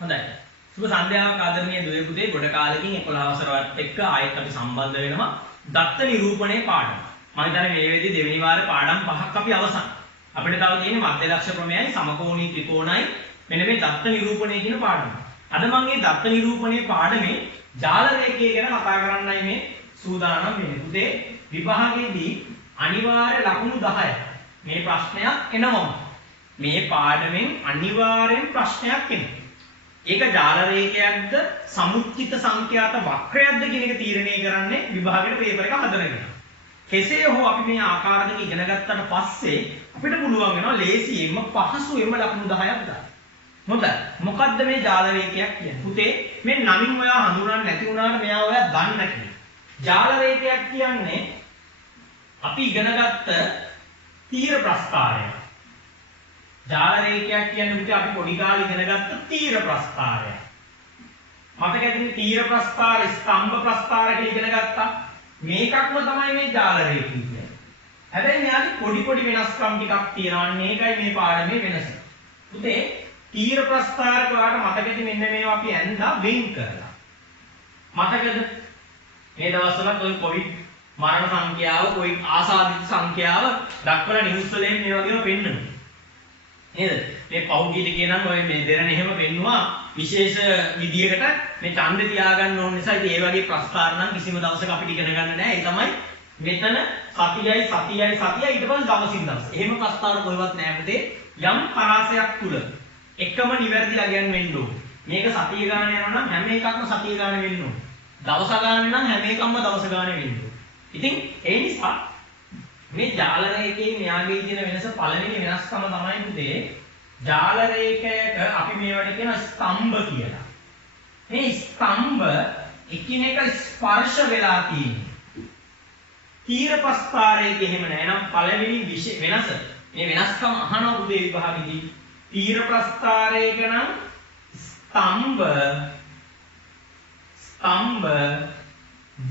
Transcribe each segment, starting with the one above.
හොඳයි. සුබ සන්ධ්‍යාවක් ආදරණීය දුවේ පුතේ ගොඩ කාලෙකින් 11 වසරවත් එක්ක ආයෙත් අපි සම්බන්ධ වෙනවා දත්ත නිරූපණයේ පාඩම. මම හිතන්නේ මේ වෙලේදී දෙවෙනි වාරේ පාඩම් 5ක් අපි අවසන්. අපිට තව තියෙන්නේ මධ්‍ය ලක්ෂ ප්‍රමේයයි සමකෝණී ත්‍රිකෝණයි මෙන්න මේ දත්ත නිරූපණය කියන පාඩම. අද මම මේ දත්ත නිරූපණයේ පාඩමේ ජාල රේඛය ගැන කතා කරන්නයි මේ සූදානම් වෙන්නේ. පුතේ විභාගයේදී අනිවාර්ය ලකුණු 10ක් මේ ප්‍රශ්නයක් එනවා. මේ පාඩමෙන් අනිවාර්යෙන් ප්‍රශ්නයක් එනවා. ඒක ජාල රේඛයක්ද සමුච්චිත සංඛ්‍යාත වක්‍රයක්ද කියන එක තීරණය කරන්නේ විභාගයේ පේපර් එක හදනගෙන. කෙසේ හෝ අපි මේ ආකාර දෙක ඉගෙන ගත්තට පස්සේ අපිට පුළුවන් වෙනවා ලේසියෙන්ම පහසුවෙන්ම ලකුණු 10ක් දාන්න. හොඳයි. මොකද්ද මේ ජාල රේඛයක් කියන්නේ? පුතේ මේ නමින් ඔයා හඳුනන්නේ නැති වුණාට මෙයා ඔයා දන්න කෙනෙක්. ජාල රේඛයක් කියන්නේ අපි ඉගෙනගත්ත තීර ප්‍රස්ථාරය. ජාල රේඛයක් කියන්නේ පුතේ අපි පොඩි කාලේ ඉගෙනගත්ත තීර ප්‍රස්ථාරය. මතකද තීර ප්‍රස්ථාර, ස්තම්භ ප්‍රස්ථාර කියලා ඉගෙන ගත්තා. මේකක්ම තමයි මේ ජාල රේඛය කියන්නේ. හැබැයි මෙයාගේ පොඩි වෙනස්කම් ටිකක් තියෙනවා. මේකයි මේ පාඩමේ වෙනස. පුතේ තීර ප්‍රස්ථාරක වලට මතකද මෙන්න මේවා අපි ඇඳලා වෙන් කරලා. මතකද? මේ දවස්වල ඔය කොවිඩ් මරණ සංඛ්‍යාව, කොයි ආසාදිත සංඛ්‍යාව දක්වලා නිවුස් වලින් මේ වගේම පෙන්නනවා. නේද? මේ පෞද්ගලික කියනනම් ඔය මේ දෙරණ එහෙම පෙන්නවා විශේෂ විදියකට මේ ඡන්දේ තියාගන්න ඕන නිසා ඉතින් ඒ වගේ ප්‍රස්ථාර නම් කිසිම දවසක අපිට ඉගෙන ගන්න නැහැ. ඒ තමයි මෙතන සතියයි ඊට පස්සේ දවසින් දවස. එහෙම ප්‍රස්ථාර කොහෙවත් නැහැ පුතේ. යම් පරාසයක් තුල එකම නිවැරදි අගයන් වෙන්න ඕන. මේක සතිය ගාන යනවා නම් හැම එකක්ම සතිය ගාන වෙන්න ඕන. දවස ගාන නම් හැම එකක්ම දවස ගාන වෙන්න ඕන. ඉතින් ඒ නිසා මේ ජාල රේඛයේ මෙයාගේ තියෙන වෙනස පළවෙනි වෙනස්කම තමයි පුතේ ජාල රේඛයක අපි මේවට කියන ස්තම්භ කියලා. මේ ස්තම්භ එකිනෙක ස්පර්ශ වෙලා තියෙනවා. තීර ප්‍රස්ථාරයේ එහෙම නැහැ. එහෙනම් පළවෙනි වෙනස මේ වෙනස්කම අහනවා පුතේ විභාගෙදී. තීර ප්‍රස්ථාරයක නම් ස්තම්භ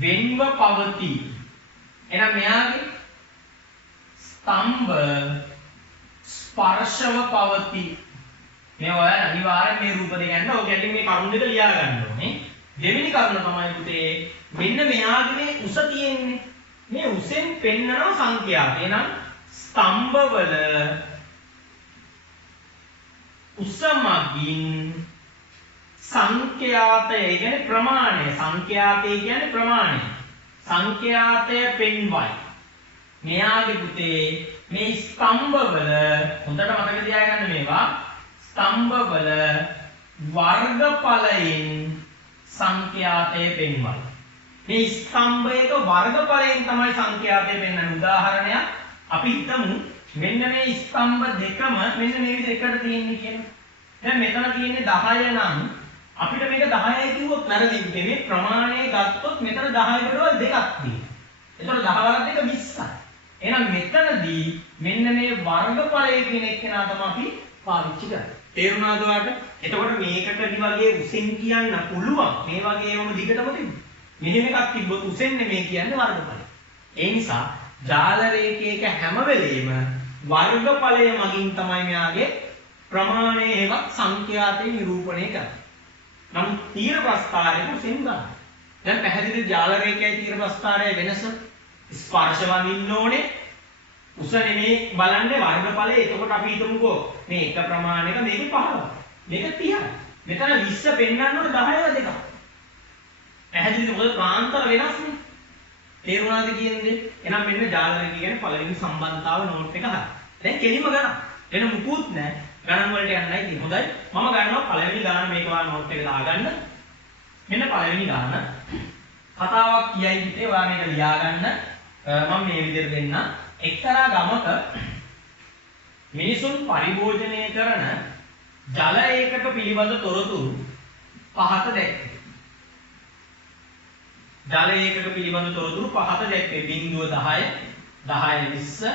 වෙන්ව පවතී. එහෙනම් මෙයාගේ ස්තම්භ ස්පර්ශව පවතී. මේ ඔය අනිවාර්යෙන් මේ රූප දෙක ගන්න. ඔය ගැටින් මේ කරුණු දෙක ලියා ගන්න ඕනේ. දෙවෙනි කරුණ තමයි පුතේ මෙන්න මෙයාගේ මේ උස තියෙන්නේ. මේ උසෙන් පෙන්නන සංඛ්‍යාව. එහෙනම් ස්තම්භවල උස මගින් සංඛ්‍යාතය කියන්නේ ප්‍රමාණය. සංඛ්‍යාතය කියන්නේ ප්‍රමාණය. සංඛ්‍යාතය පෙන්වයි. මෙයාගේ පුතේ මේ ස්තම්භවල හොඳට මතක තියාගන්න මේවා. ස්තම්භවල වර්ගඵලයෙන් සංඛ්‍යාතය පෙන්වයි. මේ ස්තම්භයක වර්ගඵලයෙන් තමයි සංඛ්‍යාතය පෙන්වන්නේ. උදාහරණයක් අපි හිතමු මෙන්න මේ ස්තම්භ දෙකම මෙන්න මේ විදිහට එකට තියෙන්නේ කියලා. දැන් මෙතන තියෙන්නේ 10 නම් අපිට මේක 10යි කිව්වොත් වැරදි. මේ ප්‍රමාණය ගත්තොත් මෙතන 10 වලවල් දෙකක් තියෙනවා. එතකොට 10 වලක් දෙක 20යි. එහෙනම් මෙතනදී මෙන්න මේ වර්ගඵලය කියන එක නා තමයි අපි පාවිච්චි කරන්නේ. තේරුණාද ඔයාලට? එතකොට මේකට වගේ උසෙන් කියන්න පුළුවන්. මේ වගේම දිගටම තිබුණා. මෙහෙම එකක් තිබ්බොත් උසෙන් නෙමෙයි කියන්නේ වර්ගඵලය. ඒ නිසා ජාල රේඛයක හැම වෙලෙම වර්ගඵලය මගින් තමයි මෙයාගේ ප්‍රමාණය හේවත් සංඛ්‍යාතය නිරූපණය කරන්නේ. නමුත් තීර ප්‍රස්ථාරයක උසෙන් ගන්න. දැන් පැහැදිලි ජාල රේඛයයි තීර ප්‍රස්ථාරයයි වෙනස. ස්පර්ශ වදින්න ඕනේ. උස නෙමේ බලන්නේ වර්ගඵලය. එතකොට අපි හිතමුකෝ මේ එක ප්‍රමාණයක මේක 15. මේක 30යි. මෙතන 20 පෙන්වන්න ඕනේ 10යි දෙකක්. පැහැදිලිද? මොකද ප්‍රාන්තර වෙනස්නේ. තේරුණාද කියන්නේ? එහෙනම් මෙන්න ජාල රේඛය කියන්නේ පළවෙනි සම්බන්ධතාව නෝට් එක හරි. දැන් කෙලිම ගන්න. වෙන මුකුත් නැහැ. ගණන් වලට යන්නයි තියෙන්නේ. හොඳයි. මම ගන්නවා පළවෙනි ගාන මේක වා නෝට් එක දාගන්න. මෙන්න පළවෙනි ගාන. කතාවක් කියයි හිතේ ඔයා මේක ලියා ගන්න. මම මේ විදිහට දෙන්න. එක්තරා ගමක මිනිසුන් පරිභෝජනය කරන ජල ඒකක පිළිබඳ තොරතුරු පහත දැක්කේ. ජල ඒකක පිළිබඳ තොරතුරු පහත දැක්කේ. 0 10 10 20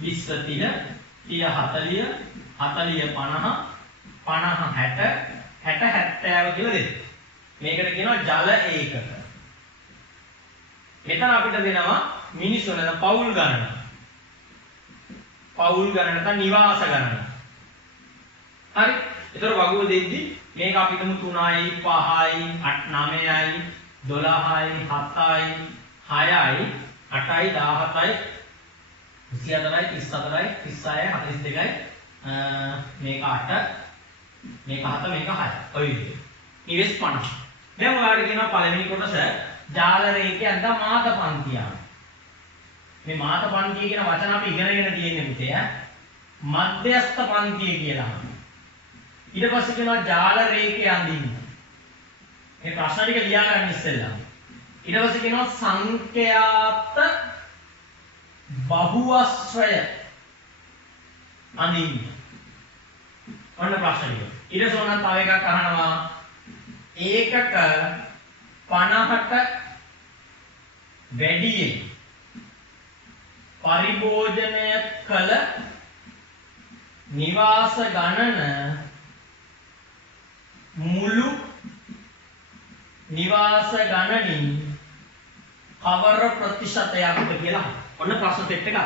20 30 30 40 40 50 50 60 60 70 කියලා දෙන්න. මේකට කියනවා ජල ඒකක. මෙතන අපිට දෙනවා මිනිස්සු නැත්නම් පවුල් ගණන. පවුල් ගණන නැත්නම් නිවාස ගණන. හරි. ඒතර වගුව දෙද්දි මේක අපි හිතමු 3යි 5යි 9යි 12යි 7යි 6යි 8යි 17යි 24යි 34යි 36යි 42යි මේක 8 මේක 7 මේක 6 ඔය විදිහට. නිවෙස් 50. දැන් ඔයාලට කියනවා පළවෙනි කොටස ජාල රේඛය අද මාත පන්තිය. මේ මාත පන්තිය කියන වචන අපි ඉගෙනගෙන තියෙන්නේ පුතේ ඈ. මධ්‍යස්ථ පන්තිය කියලා. ඊට පස්සේ කියනවා ජාල රේඛය අඳින්න. මේ ප්‍රශ්න ටික ලියා ගන්න ඉස්සෙල්ලා. ඊට පස්සේ කියනවා සංඛ්‍යාත බහුවස්ත්‍රය අඳින්න. ඔන්න ප්‍රශ්න ටික. ඊට පස්සේ ඕනනම් තව එකක් අහනවා. ඒකක 50ට වැඩියෙන් පරිභෝජනය කළ නිවාස ගණන මුළු නිවාස ගණනින් කවර ප්‍රතිශතයක්ද කියලා. ඔන්න ප්‍රශ්න සෙට් එකක්.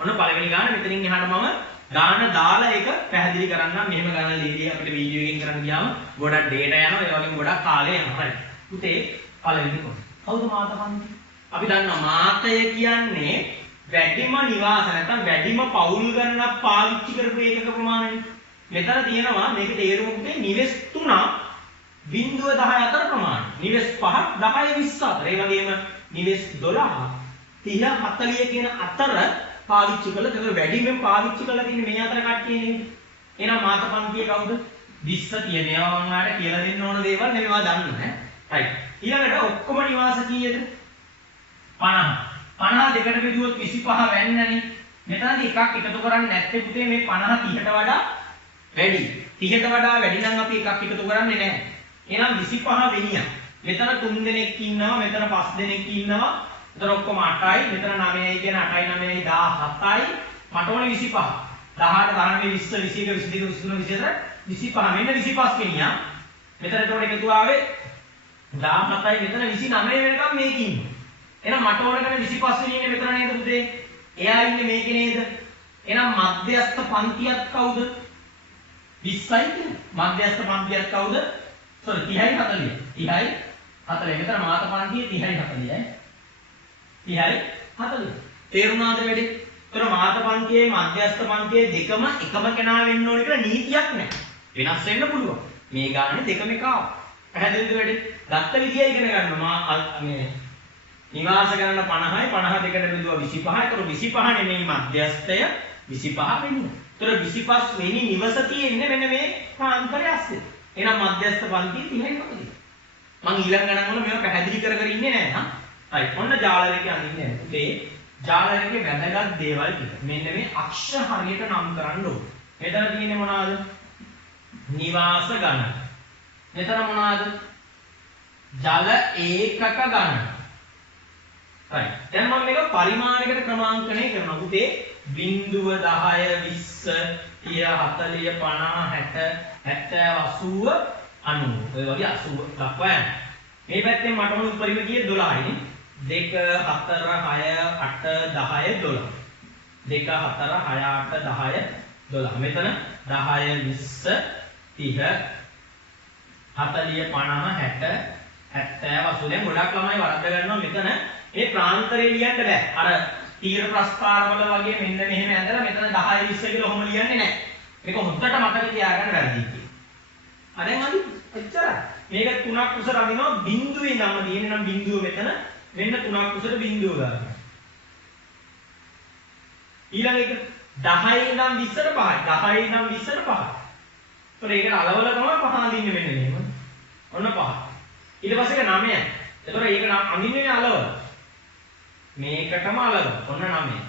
ඔන්න පළවෙනි ගාන මෙතනින් එහාට මම ගාන දාලා ඒක පැහැදිලි කරන්නම්. මෙහෙම ගාන ලීඩිය අපිට වීඩියෝ එකකින් කරන්න ගියාම ගොඩක් ඩේටා යනවා. ඒ වගේම ගොඩක් කාලය යනවා. හරි. පුතේ පළවෙනි කොටස. කවුද මාතපන්ති? අපි දන්නවා මාතය කියන්නේ වැඩිම නිවාස නැත්නම් වැඩිම පවුල් ගණනක් පාවිච්චි කරපු ඒකක ප්‍රමාණය. මෙතන තියෙනවා මේක තේරුම පුතේ නිවෙස් 3 0.10 අතර ප්‍රමාණය. නිවෙස් 5 10 20 අතර. ඒ වගේම නිවෙස් 12 30 40 කියන අතර පාවිච්චි කළා. ඒක වැඩිමෙන් පාවිච්චි කළා කියන්නේ මේ අතර කට්ටිය නේද? එහෙනම් මාතපන්තිය කවුද? 20 තියෙන. ඒවා මම ඔයාලට කියලා දෙන්න ඕන දේවල් නෙමෙයි මම දන්නේ. right. ඊළඟට ඔක්කොම නිවාස කීයද? 50. 50 දෙකට බෙදුවොත් 25 වෙන්නනේ. මෙතනදී එකක් එකතු කරන්නේ නැත්තේ පුතේ මේ 50 30ට වඩා වැඩි. 30ට වඩා වැඩි නම් අපි එකක් එකතු කරන්නේ නැහැ. එහෙනම් 25 වෙනියක්. මෙතන 3 දෙනෙක් ඉන්නවා, මෙතන 5 දෙනෙක් ඉන්නවා. මෙතන ඔක්කොම 8යි, මෙතන 9යි කියන 8යි 9යි 17යි. මට ඕනේ 25. 18 19 20 21 22 23 24 25. මෙන්න 25 වෙනියක්. මෙතන ඒතකොට එකතු ආවේ 17යි මෙතන 29 වෙනකම් මේක ඉන්නවා. එහෙනම් මට ඕන කරන්නේ 25 වෙනි ඉන්නේ මෙතන නේද පුතේ? එයා ඉන්නේ මේකේ නේද? එහෙනම් මධ්‍යස්ථ පන්තියක් කවුද? 20යි කියන්නේ. මධ්‍යස්ථ පන්තියක් කවුද? sorry 30යි 40. 30යි 40. මෙතන මාත පන්තිය 30යි 40යි. 30යි 40. තේරුණාද වැඩි? ඒතර මාත පන්තියේ මධ්‍යස්ථ පන්තියේ දෙකම එකම කෙනා වෙන්න ඕනේ කියලා නීතියක් නැහැ. වෙනස් වෙන්න පුළුවන්. මේ ගානේ දෙකම එක ආවා. පැහැදිලිද වැඩි? දත්ත විදිය ඉගෙන ගන්න මේ නිවාස ගණන 50යි 50 දෙකට බෙදුවා 25යි. ඒතර 25 නෙමෙයි මධ්‍යස්ථය 25 වෙන්නේ. ඒතර 25 වෙනි නිවස තියෙන්නේ මෙන්න මේ ප්‍රාන්තරය ඇස්සේ. එහෙනම් මධ්‍යස්ථ පන්තිය 30යි 40. මම ඊළඟ ගණන් වල මේවා පැහැදිලි කර කර ඉන්නේ නැහැ නේද? හරි. ඔන්න ජාල රේඛය අඳින්නේ නැහැ. මේ ජාල රේඛයේ වැදගත් දේවල් ටික. මෙන්න මේ අක්ෂ හරියට නම් කරන්න ඕනේ. මෙතන තියෙන්නේ මොනවාද? නිවාස ගණන. මෙතන මොනවාද? ජල ඒකක ගණන. හරි. දැන් මම මේක පරිමාණයකට ක්‍රමාංකණය කරනවා. පුතේ 0 10 20 30 40 50 60 70 80 90 ඔය වගේ 80 දක්වා යනවා. මේ පැත්තෙන් මට උණු උපරිම ගියේ 12යි නේ. 2 4 6 8 10 12. 2 4 6 8 10 12. මෙතන 10 20 30 40 50 60 70 80 දැන් ගොඩක් ළමයි වරද්ද ගන්නවා මෙතන මේ ප්‍රාන්තරේ ලියන්න බෑ. අර තීර ප්‍රස්ථාරවල වගේ මෙන්න මෙහෙම ඇඳලා මෙතන 10 20 කියලා ඔහොම ලියන්නේ නැහැ. මේක හොඳට මතක තියාගන්න වැරදි කියලා. දැන් අදි එච්චරයි. මේක තුනක් උසට අදිනවා බිඳුවේ නම තියෙන නම් බිඳුව මෙතන මෙන්න තුනක් උසට බිඳුව ගන්නවා. ඊළඟ එක 10 ඉඳන් 20ට 5යි. 10 ඉඳන් 20ට 5යි. ඒතර ඒකට අලවල තමයි 5 අඳින්න වෙන්නේ මෙහෙම. ඔන්න 5. ඊට පස්සේ එක 9යි. ඒතර ඒක අඳින්නේ අලවල. මේකටම අලවල. ඔන්න 9.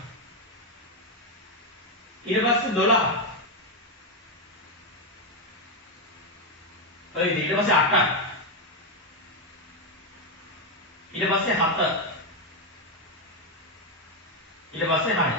ඊට පස්සේ 12. ඔය ඊට පස්සේ 8. ඊට පස්සේ 7. ඊට පස්සේ 6.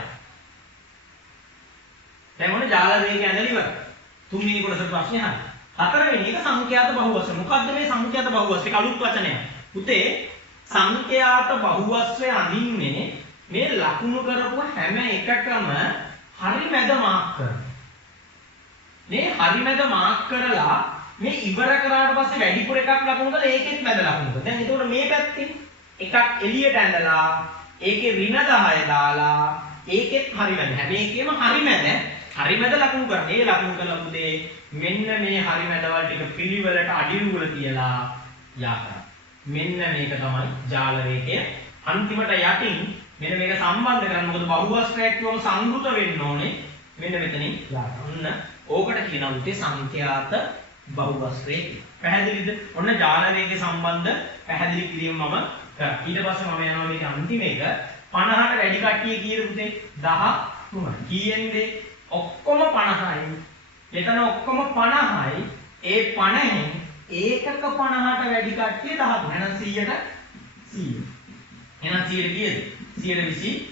දැන් මොන ජාල රේඛය ඇඳලා ඉවරයි. තුන්වෙනි කොටස ප්‍රශ්නේ අහන්න. හතරවෙනි එක සංඛ්‍යාත බහුවස්ත්‍රය. මොකද්ද මේ සංඛ්‍යාත බහුවස්ත්‍රය? කලුත් වචනය. පුතේ සංඛ්‍යාත බහුවස්ත්‍රය අඳින්නේ මේ ලකුණු කරපුව හැම එකකම හරි මැද මාක් කරනවා. මේ හරි මැද මාක් කරලා මේ ඉවර කරාට පස්සේ වැඩිපුර එකක් ලකුණු කරලා ඒකෙත් මැද ලකුණු කරනවා. දැන් එතකොට මේ පැත්තේ එකක් එළියට ඇඳලා ඒකේ ඍණ 10 දාලා ඒකෙත් හරි මැද. හැම එකේම හරි මැද. හරි මැද ලකුණු කරන්නේ. ඒ ලකුණු කරලා පුතේ මෙන්න මේ හරි මැදවල ටික පිළිවෙලට අඩිරුවල තියලා යා කරා. මෙන්න මේක තමයි ජාල රේඛය. අන්තිමට යටින් මෙන්න මේක සම්බන්ධ කරන්න. මොකද බහුවස්ත්‍රයක් කියවම සංකෘත වෙන්න ඕනේ. මෙන්න මෙතනින් යා කරන්න. ඕකට කියනවා පුතේ සංඛ්‍යාත බහුවස්ත්‍රය කියලා. පැහැදිලිද? ඔන්න ජාල රේඛය සම්බන්ධ පැහැදිලි කිරීම මම කරා. ඊට පස්සේ මම යනවා මේක අන්තිම එක 50ට වැඩි කට්ටිය කීයද පුතේ? 13. කීයෙන්ද? ඔක්කොම 50යි. මෙතන ඔක්කොම 50යි. ඒ 50න් ඒකක 50ට වැඩි කට්ටිය 13. එහෙනම් 100ට 100. එහෙනම් 100ට කීයද? 126.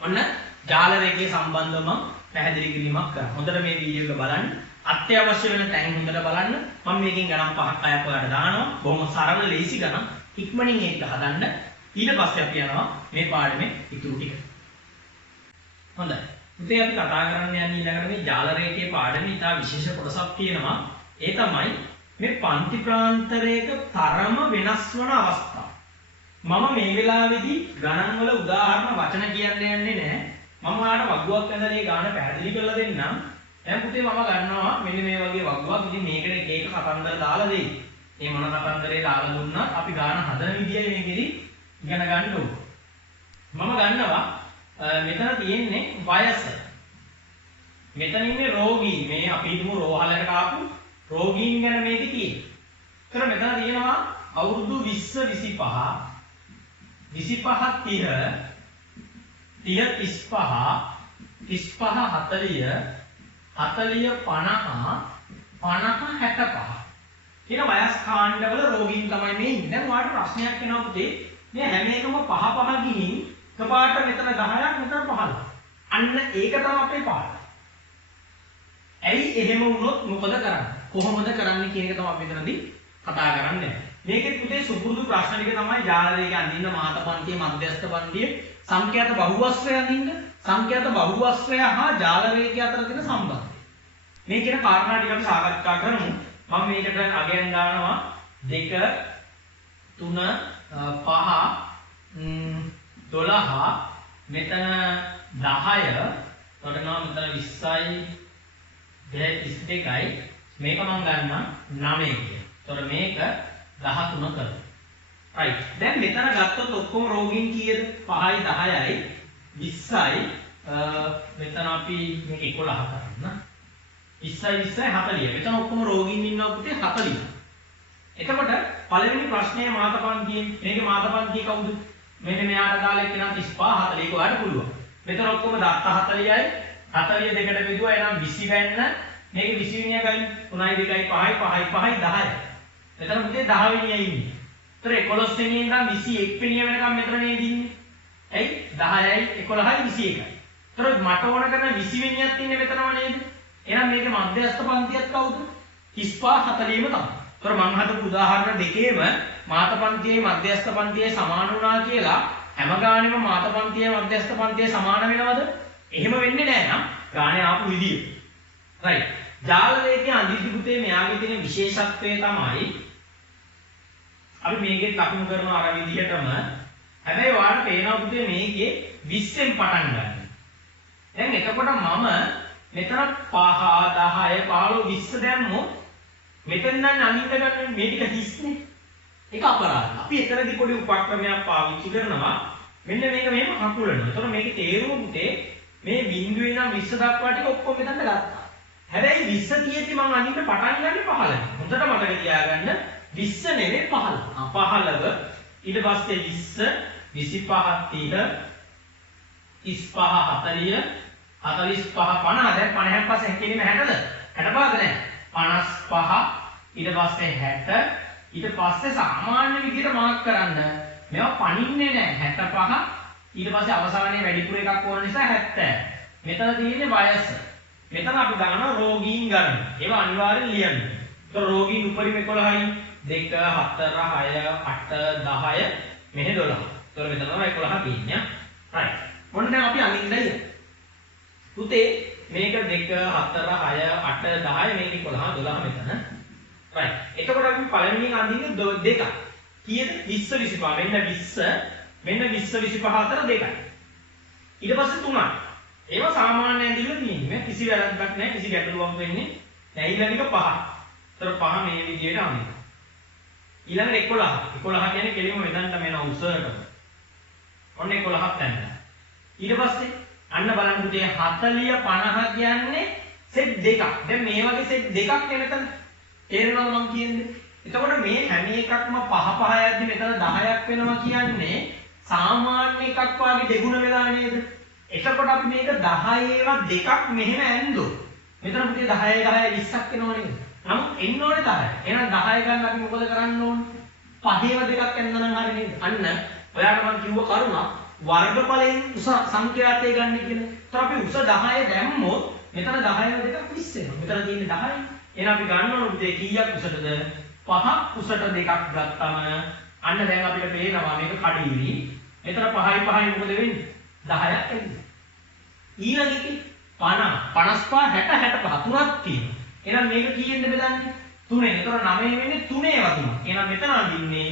ඔන්න ජාල රේඛය සම්බන්ධව මම පැහැදිලි කිරීමක් කරා. හොඳට මේ වීඩියෝ එක බලන්න. අත්‍යවශ්‍ය වෙන තැන් හොඳට බලන්න. මම මේකෙන් ගණන් 5ක් 6ක් ඔයාලට දානවා. බොහොම සරල ලේසි ගණන්. ඉක්මනින් ඒක හදන්න. ඊට පස්සේ අපි යනවා මේ පාඩමේ ඉතුරු ටික. හොඳයි. ඉතින් අපි කතා කරන්න යන්නේ ඊළඟට මේ ජාල රේඛයේ පාඩමේ ඉතා විශේෂ කොටසක් තියෙනවා. ඒ තමයි මේ පන්ති ප්‍රාන්තරයක තරම වෙනස් වන අවස්ථා. මම මේ වෙලාවේදී ගණන් වල උදාහරණ වචන කියන්න යන්නේ නැහැ. මම ඔයාලට වගුවක් ඇඳලා ඒ ගාන පැහැදිලි කරලා දෙන්නම්. දැන් පුතේ මම ගන්නවා මෙන්න මේ වගේ වගුවක්. ඉතින් මේකට එක එක කතන්දර දාලා දෙයි. මේ මොන කතන්දරේ දාලා දුන්නත් අපි ගාන හදන විදියයි මේකෙදි ඉගෙන ගන්න ඕන. මම ගන්නවා මෙතන තියෙන්නේ වයස. මෙතන ඉන්නේ රෝගී. මේ අපි හිතමු රෝහලකට ආපු රෝගීන් ගැන මේකේ තියෙන්නේ. ඒතර මෙතන තියෙනවා අවුරුදු 20 25 30 35 35 40 40 50 65 කියන වයස් කාණ්ඩවල රෝගීන් තමයි මේ ඉන්නේ. දැන් ඔයාලට ප්‍රශ්නයක් එනවා පුතේ. මේ හැම එකම 5 ගිහින් එකපාරට මෙතන 10ක් මෙතන 15. අන්න ඒක තමයි අපේ පාඩම. ඇයි එහෙම වුණොත් මොකද කරන්නේ? කොහොමද කරන්නේ කියන එක තමයි අපි මෙතනදී කතා කරන්නේ. මේකෙත් පුතේ සුපුරුදු ප්‍රශ්න ටික තමයි ජාල රේඛය අඳින්න මාත පන්තිය මධ්‍යස්ථ පන්තිය සංඛ්‍යාත බහුවස්ත්‍රය අඳින්න සංඛ්‍යාත බහුවස්ත්‍රය හා ජාල රේඛය අතර තියෙන සම්බන්ධය. මේ කියන කාරණා ටික අපි සාකච්ඡා කරමු. මම මේකට අගයන් දානවා 2 3 5 12 මෙතන 10 තොටනවා මෙතන 20යි 22යි මේක මම ගන්නම් 9 කියලා. එතකොට මේක 13 කරමු. right. දැන් මෙතන ගත්තොත් ඔක්කොම රෝගීන් කීයද? 5යි 10යි 20යි මෙතන අපි මේක 11 කරන්න. 20යි 40. මෙතන ඔක්කොම රෝගීන් ඉන්නවා පුතේ 40. එතකොට පළවෙනි ප්‍රශ්නයේ මාතපන්තියේ මේකේ මාතපන්තිය කවුද? මෙන්න මෙයාට දාලා එක්කෙනා 35 40 ඒක ඔයාලට පුළුවන්. මෙතන ඔක්කොම දත්ත 40යි 40 දෙකට බෙදුවා එහෙනම් 20 වෙන්න මේක 20 වෙනිය ගන්න 3යි 2යි 5යි 5යි 5යි 10යි. මෙතන පුතේ 10 වෙනියයි ඉන්නේ. ඒතර 11 වෙනිය ඉඳන් 21 වෙනිය වෙනකම් මෙතන නේද ඉන්නේ. ඇයි 10යි 11යි 21යි. ඒතර මට ඕන කරන 20 වෙනියක් ඉන්නේ මෙතනම නේද? එහෙනම් මේකේ මධ්‍යස්ථ පන්තියත් කවුද? 35 40ම තමයි. ඒතර මම හදපු උදාහරණ දෙකේම මාත පන්තියේ මධ්‍යස්ථ පන්තියේ සමාන වුණා කියලා හැම ගානෙම මාත පන්තියේ මධ්‍යස්ථ පන්තියේ සමාන වෙනවද? එහෙම වෙන්නේ නැහැ නම් ගානේ ආපු විදිය. right. ජාල රේඛය අඳිද්දි පුතේ මෙයාගේ තියෙන විශේෂත්වය තමයි අපි මේකෙත් ලකුණු කරනවා අර විදිහටම. හැබැයි ඔයාලට පේනවා පුතේ මේකේ 20න් පටන් ගන්න. දැන් එතකොට මම මෙතන 5 10 15 20 දැම්මොත් මෙතෙන් නම් අනිත් ගන්න මේ ටික 30නේ. ඒක අපරාධයි. අපි එතරම්දි පොඩි උපක්‍රමයක් පාවිච්චි කරනවා. මෙන්න මේක මෙහෙම හකුලනවා. එතකොට මේකේ තේරුම පුතේ මේ බිඳුවේ නම් 20 දක්වා ටික ඔක්කොම මෙතනට ගත්තා. හැබැයි 20 තියෙද්දි මම අනිත් පටන් ගන්නේ 15. හොඳට මතක තියාගන්න 20 නෙවෙයි 15. 15 ඊට පස්සේ 20 25 30 35 40 45 50 දැන් 50න් පස්සේ හැකෙන්නේ 60ද? 60 පාද නැහැ. 55 ඊට පස්සේ 60 ඊට පස්සේ සාමාන්‍ය විදිහට මාක් කරන්න. මේවා පණින්නේ නැහැ. 65 ඊට පස්සේ අවසානයේ වැඩිපුර එකක් ඕන නිසා 70. මෙතන තියෙන්නේ වයස. මෙතන අපි දානවා රෝගීන් ගන්න. ඒවා අනිවාර්යෙන් ලියන්න. ඒතර රෝගීන් උපරිම 11යි 2 4 6 8 10 මෙහෙ 12. ඒතර මෙතන තමයි 11 තියෙන්නේ. right. මොන්න දැන් අපි අඳින්නයි. පුතේ මේක 2 4 6 8 10 මේක 11 12 මෙතන. right. එතකොට අපි පළවෙනියෙන් අඳින්නේ දෙකක්. කීයද? 20 25. මෙන්න 20 25 අතර දෙකයි. ඊට පස්සේ 3යි. ඒවා සාමාන්‍ය ඇඳිල්ල තියෙන්නේ. කිසි වැරද්දක් නැහැ. කිසි ගැටලුවක් වෙන්නේ නැහැ. ඊළඟ 5. ඒතර 5 මේ විදිහට අඳිනවා. ඊළඟට 11. 11 කියන්නේ කෙලින්ම මෙතනට මෙන උසට. ඔන්න 11ක් දැම්මා. ඊට පස්සේ අන්න බලන්න පුතේ 40 50 කියන්නේ සෙට් දෙකක්. දැන් මේ වගේ සෙට් දෙකක් නේ මෙතන. තේරෙනවද මම කියන්නේ? එතකොට මේ හැම එකක්ම 5 5 යද්දි මෙතන 10ක් වෙනවා කියන්නේ සාමාන්‍ය එකක් වාගේ දෙගුණ වෙලා නේද? එතකොට අපි මේක 10 ඒවා දෙකක් මෙහෙම ඇන්දෝ. මෙතන පුතේ 10 10 20ක් එනවා නේද? නමුත් එන්න ඕනේ 10. එහෙනම් 10 ගන්න අපි මොකද කරන්න ඕනේ? 5 ඒවා දෙකක් ඇන්දා නම් හරිය නේද? අන්න ඔයාලට මම කිව්ව කරුණක් වර්ගඵලයෙන් උස සංඛ්‍යාතය ගන්න කියලා. ඒතර අපි උස 10 දැම්මොත් මෙතන 10 දෙකක් 20 වෙනවා. මෙතන තියෙන්නේ 10යි. එහෙනම් අපි ගන්න ඕන පුතේ කීයක් උසටද? 5ක් උසට දෙකක් ගත්තම අන්න දැන් අපිට පේනවා මේක කඩිවි. මෙතන 5යි 5යි මොකද වෙන්නේ? 10ක් එන්නේ. ඊළඟට 50 55 60 65 තුනක් තියෙනවා. එහෙනම් මේක කීයෙන්ද බෙදන්නේ? 3ෙන්. ඒතර 9 වෙන්නේ 3 ඒවා තුනක්. එහෙනම් මෙතන අඳින්නේ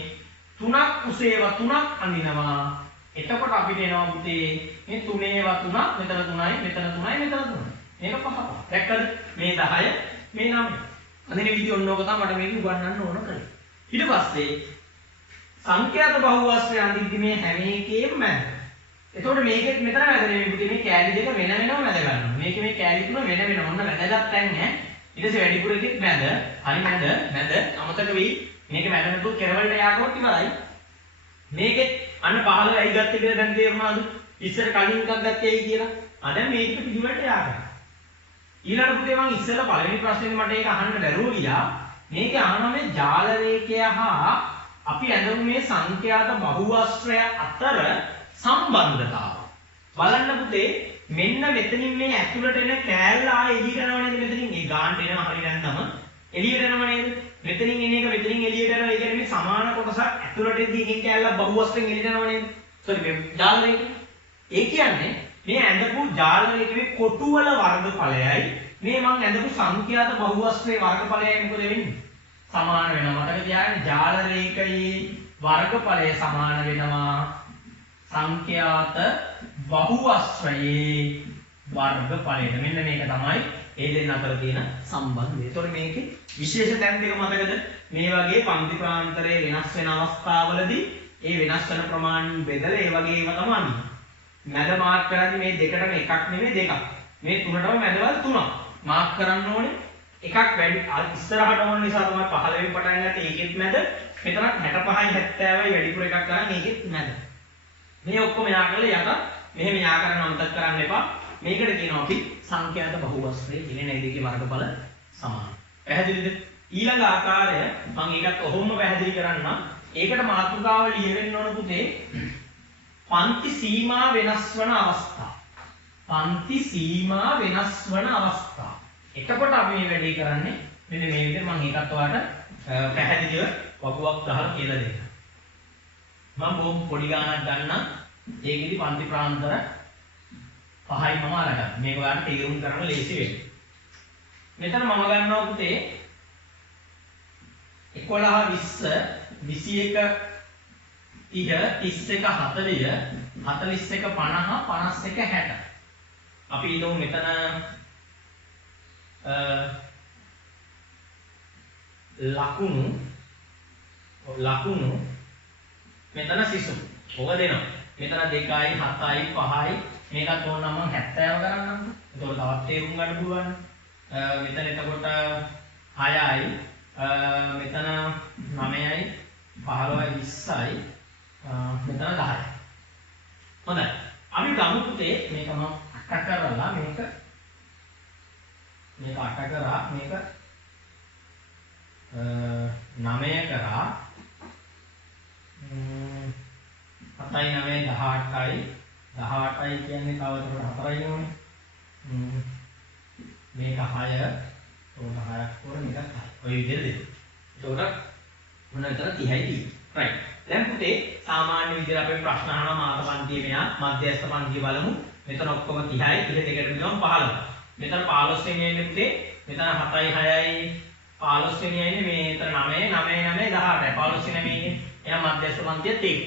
3ක් උසේවා 3ක් අඳිනවා. එතකොට අපිට එනවා පුතේ මේ 3 ඒවා 3ක් මෙතන 3යි මෙතන 3යි මෙතන 3යි. මේක 5. දැක්කද? මේ 10 මේ 9. අදින විදිහ ඔන්නෝක තමයි මට මේක උගන්වන්න ඕන කරේ. ඊට පස්සේ සංඛ්‍යාත බහුවස්ත්‍රය අඳිද්දි මේ හැම එකේම මැද. එතකොට මේකෙත් මෙතන වැදෙන්නේ පුතේ මේ කෑලි දෙක වෙන වෙනම මැද ගන්නවා. මේකේ මේ කෑලි තුන වෙන වෙනම ඔන්න වැදගත් තැන් ඈ. ඊට පස්සේ වැඩිපුර එකෙත් මැද. හරි මැද අමතක වෙයි. මේක මැද නතු කෙරවලට යාගොත් ඉවරයි. මේකෙත් අන්න 15 ඇයි ගත්තේ කියලා දැන් තේරුණාද? ඉස්සර කලින් එකක් ගත්තේයි කියලා. දැන් මේක පිළිවෙලට යාගන්න. ඊළඟ පුතේ මම ඉස්සෙල්ලා පළවෙනි ප්‍රශ්නේ මට ඒක අහන්න බැරුව ගියා. මේකේ අහනවා මේ ජාල රේඛය හා අපි ඇඳමු මේ සංඛ්‍යාත බහුවස්ත්‍රය අතර සම්බන්ධතාව. බලන්න පුතේ මෙන්න මෙතනින් මේ ඇතුළට එන කෑල්ල ආයේ එළියට යනවා නේද මෙතනින්? මේ ගානට එනවා හරිය නැත්නම් එළියට යනවා නේද? මෙතනින් එන එක මෙතනින් එළියට යනවා. ඒ කියන්නේ මේ සමාන කොටසක් ඇතුළට එද්දී එකෙන් කෑල්ලක් බහුවස්ත්‍රයෙන් එළියට යනවා නේද? සෝරි මේ ජාල රේඛය. ඒ කියන්නේ මේ ඇඳපු ජාල රේඛයේ කොටුවල වර්ගඵලයයි මේ මම ඇඳපු සංඛ්‍යාත බහුවස්ත්‍රයේ වර්ගඵලයයි මොකද වෙන්නේ? සමාන වෙනවා. මතක තියාගන්න ජාල රේඛයේ වර්ගඵලය සමාන වෙනවා සංඛ්‍යාත බහුවස්ත්‍රයේ වර්ගඵලයට. මෙන්න මේක තමයි ඒ දෙන්න අතර තියෙන සම්බන්ධය. ඒතකොට මේකේ විශේෂ තැන් දෙක මතකද? මේ වගේ පන්ති ප්‍රාන්තරයේ වෙනස් වෙන අවස්ථාවලදී ඒ වෙනස් වෙන ප්‍රමාණය බෙදලා ඒ වගේ ඒවා තමයි. මැද මාර්ක් කරන්නේ මේ දෙකටම එකක් නෙමෙයි දෙකක්. මේ තුනටම මැදවල් තුනක්. මාර්ක් කරන්න ඕනේ එකක් වැඩි ඉස්සරහට ඕන නිසා තමයි 15 පටන් ගත්තේ ඒකෙත් මැද. මෙතනත් 65යි 70යි වැඩිපුර එකක් ගන්න මේකෙත් මැද. මේ ඔක්කොම යා කරලා යට මෙහෙම යා කරන්න අමතක කරන්න එපා. මේකට කියනවා අපි සංඛ්‍යාත බහුවස්ත්‍රය කියන මේ දෙකේ වර්ගඵල සමාන. පැහැදිලිද? ඊළඟ ආකාරය මම ඒකත් ඔහොම පැහැදිලි කරන්නම්. ඒකට මාතෘකාව ලියවෙන්න ඕන පුතේ පන්ති සීමා වෙනස් වන අවස්ථා. පන්ති සීමා වෙනස් වන අවස්ථා. එතකොට අපි මේ වැඩේ කරන්නේ මෙන්න මේ විදිහට. මම ඒකත් ඔයාලට පැහැදිලිව වගුවක් ගහලා කියලා දෙන්න. මම බොහොම පොඩි ගානක් ගන්නම්. ඒකෙදි පන්ති ප්‍රාන්තර 5යි මම අරගන්න. මේක ඔයාලට තීරුම් කරන්න ලේසි වෙයි. මෙතන මම ගන්නවා පුතේ 11 20 21 30 31 40 41 50 51 60. අපි ඊළඟ මෙතන ලකුණු මෙතන සිසු. ඔක දෙනවා. මෙතන 2යි 7යි 5යි මේකත් ඕනනම් මම 70 කරන්නම්. එතකොට තවත් තේරුම් ගන්න පුළුවන්. මෙතන එතකොට 6යි මෙතන 9යි 15යි 20යි මෙතන 10යි. හොඳයි. අපි ගමු පුතේ මේක මම අට කරලා මේක 8 කරා මේක 9 කරා 7යි 9යි 18යි 18යි කියන්නේ තව 4යි නෝනේ. මේක 6 උන 6ක් වර මේක 6. ඔය විදිහට දෙන්න. ඒකට මොන විතර 30යි තියෙන්නේ. right. දැන් පුතේ සාමාන්‍ය විදිහට අපි ප්‍රශ්න අහනවා මාත පන්තියේ මෙයා මධ්‍යස්ථ පන්තිය බලමු. මෙතන ඔක්කොම 30යි 32කට ගියම 15. මෙතන 15 වෙනි එන්නේ පුතේ. මෙතන 7යි 6යි 15 වෙනි එන්නේ මෙතන 9යි 9යි 9යි 18යි 15 වෙනි එන්නේ. එහෙනම් මධ්‍යස්ථ පන්තියත් ඒක.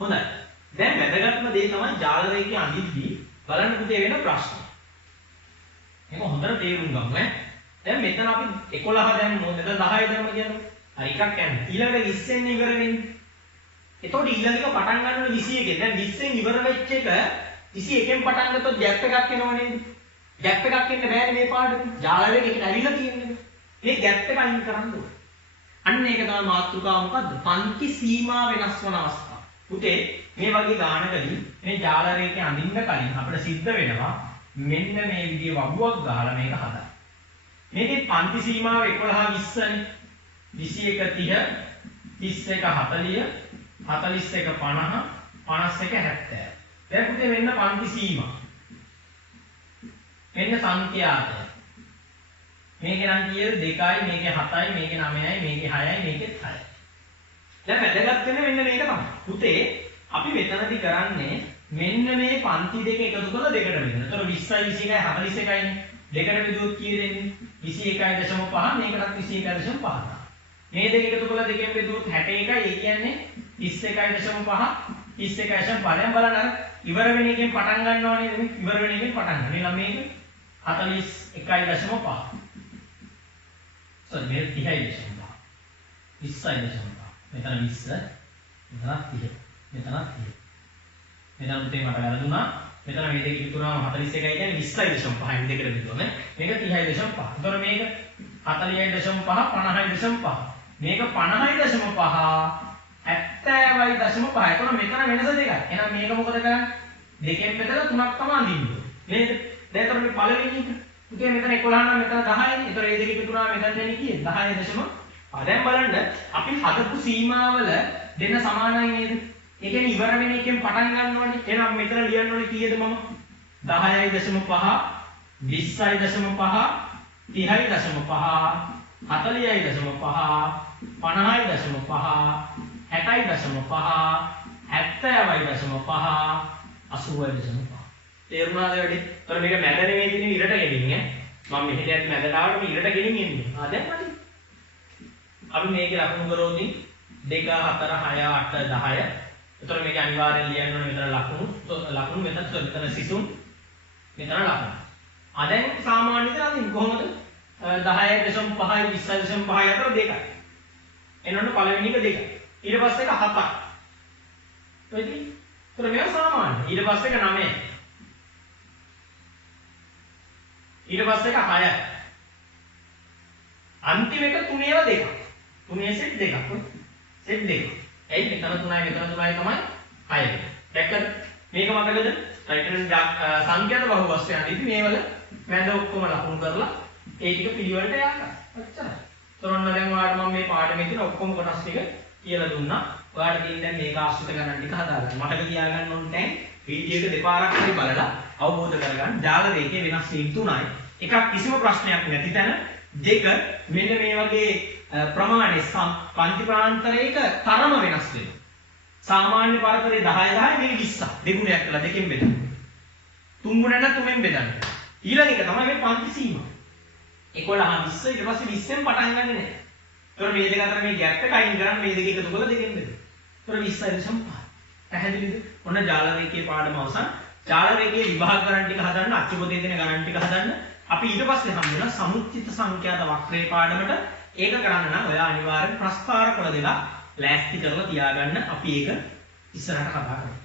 හොඳයි. දැන් වැදගත්ම දේ තමයි ජාල රේඛය අඳිද්දී බලන්න පුතේ වෙන ප්‍රශ්න. මේක හොඳට තේරුම් ගමු ඈ. දැන් මෙතන අපි 11 දැම්මොත් මෙතන 10 දැම්ම කියන්නේ. හරි එකක් යන්නේ. ඊළඟට 20 න් ඉවර වෙන්නේ. එතකොට ඊළඟ එක පටන් ගන්නවනේ 21 න්. දැන් 20 න් ඉවර වෙච්ච එක 21 න් පටන් ගත්තොත් ગેප් එකක් එනව නේද? ગેප් එකක් එන්න බෑනේ මේ පාඩේ. ජාල රේඛයකට ඇවිල්ලා තියෙන්නේ. මේ ગેප් එක අයින් කරන්න ඕනේ. අන්න ඒක තමයි මාතෘකාව මොකද්ද? පන්ති සීමා වෙනස් වන අවස්ථාව. පුතේ මේ වගේ ගානකදී මේ ජාල රේඛය අඳින්න කලින් අපිට සිද්ධ වෙනවා මෙන්න මේ විදිහේ වගුවක් ගහලා මේක හදන්න. මේකේ පන්ති සීමාව 11 20නේ. 21 30 31 40 41 50 51 70. දැන් පුතේ මෙන්න පන්ති සීමා. මෙන්න සංඛ්‍යාතය. මේකේ නම් කීයද 2යි මේකේ 7යි මේකේ 9යි මේකේ 6යි මේකේ 6යි. දැන් වැදගත් වෙන්නේ මෙන්න මේක තමයි. පුතේ අපි මෙතනදී කරන්නේ මෙන්න මේ පන්ති දෙක එකතු කරලා දෙකට බෙදන්න. ඒතර 20යි 21යි 41යිනේ. දෙකට බෙදුවොත් කීයද එන්නේ? 21.5 මේකටත් 21.5. මේ දෙක එකතු කරලා දෙකෙන් බෙදුවොත් 61යි. ඒ කියන්නේ 31.5 31.5. දැන් බලන්න අර ඉවර වෙන එකෙන් පටන් ගන්නවා නේද? මේ ඉවර වෙන එකෙන් පටන් ගන්න. ඊළඟ මේක 41.5. සර් මේ 30.5. 20.5. මෙතන 20 මෙතන 30 මෙතන 30 මෙතන පුතේ මට වැරදුනා මෙතන මේ දෙක එකතු කරාම 41යි කියන්නේ 20.5 මේ දෙකට බෙදුවම මේක 30.5 එතකොට මේක 40.5 50.5 මේක 50.5 70.5 එතකොට මෙතන වෙනස දෙකයි එහෙනම් මේක මොකද කරන්නේ දෙකෙන් බෙදලා තුනක් තමයි අඳින්නේ නේද දැන් එතකොට මේ පළවෙනි එක පුතේ මෙතන 11 නම් මෙතන 10යි එතකොට මේ දෙක එකතු කරාම මෙතන දෙන්නේ කීයද 10.5 දැන් බලන්න අපි හදපු සීමාවල දෙන්න සමානයි නේද? ඒ කියන්නේ ඉවර වෙන එකෙන් පටන් ගන්නවනේ. එහෙනම් මෙතන ලියන්න ඕනේ කීයද මම? 10.5 20.5 30.5 40.5 50.5 60.5 70.5 තේරුණාද වැඩි? ඒතර මේක මැද නෙමෙයි තියෙන්නේ ඉරට ගෙනින්නේ. මම මෙහෙට යද්දි මැදට ආවට මේ ඉරට ගෙනින් එන්නේ. දැන් මදි. අපි මේකේ ලකුණු කරොත් 2 4 6 8 10. එතකොට මේක අනිවාර්යෙන් ලියන්න ඕනේ මෙතන ලකුණු මෙතන සිසුන් මෙතන ලකුණු. දැන් සාමාන්‍යයෙන් අදින් කොහොමද 10.5යි 20.5යි අතර දෙකයි. එනොන්න පළවෙනි එක දෙකයි. ඊට පස්සේ එක 7ක්. එතකොට මේක සාමාන්‍ය. ඊට පස්සේ එක 9යි. ඊට පස්සේ එක 6යි. අන්තිම එක 3 ඒවා දෙකක්. 3 සෙට් දෙකක්. සෙට් දෙක. එයි මෙතන 3යි මෙතන 3යි තමයි 6 එක. දැක්කද? මේක මතකද? රයිටරන් සංඛ්‍යාත බහුවස්තු යන්නේ මේවල මැද ඔක්කොම ලකුණු කරලා ඒ ටික පිළිවෙලට යන්න. ඔච්චරයි. තොරන්න දැන් ඔයාලට මම මේ පාඩමේ තියෙන ඔක්කොම කොටස් ටික කියලා දුන්නා. ඔයාලට තියෙන දැන් මේක ආශ්‍රිත ගණන් ටික හදාගන්න. මතක තියාගන්න ඕනේ නැහැ. වීඩියෝ එක දෙපාරක් හරි බලලා අවබෝධ කරගන්න. ජාල රේඛයේ වෙනස් වීම් තුනයි. එකක් කිසිම ප්‍රශ්නයක් නැති තැන දෙක මෙන්න මේ වගේ ප්‍රමාණය පන්ති ප්‍රාන්තරයක තරම වෙනස් වෙනවා. සාමාන්‍ය පරතරේ 10 10 මේක 20. දෙගුණයක් කළා දෙකෙන් බෙදන්න. තුන් ගුණයක් නම් තුනෙන් බෙදන්න. ඊළඟ එක තමයි මේ පන්ති සීමා. 11 20 ඊට පස්සේ 20ෙන් පටන් ගන්නෙ නැහැ. ඒතකොට මේ දෙක අතර මේ ગેප් එක අයින් කරන්න මේ දෙක එකතු කරලා දෙකෙන් බෙදන්න. ඒතකොට 20.5. පැහැදිලිද? ඔන්න ජාල රේඛයේ පාඩම අවසන්. ජාල රේඛයේ විභාග ගණන් ටික හදන්න, අච්චුපතේ දෙන ගණන් ටික හදන්න. අපි ඊට පස්සේ හම්බුණා සමුච්චිත සංඛ්‍යාත වක්‍රයේ පාඩමට. ඒක කරන්න නම් ඔයා අනිවාර්යෙන් ප්‍රස්ථාර කොළ දෙක ලෑස්ති කරලා තියාගන්න. අපි ඒක ඉස්සරහට කතා කරමු.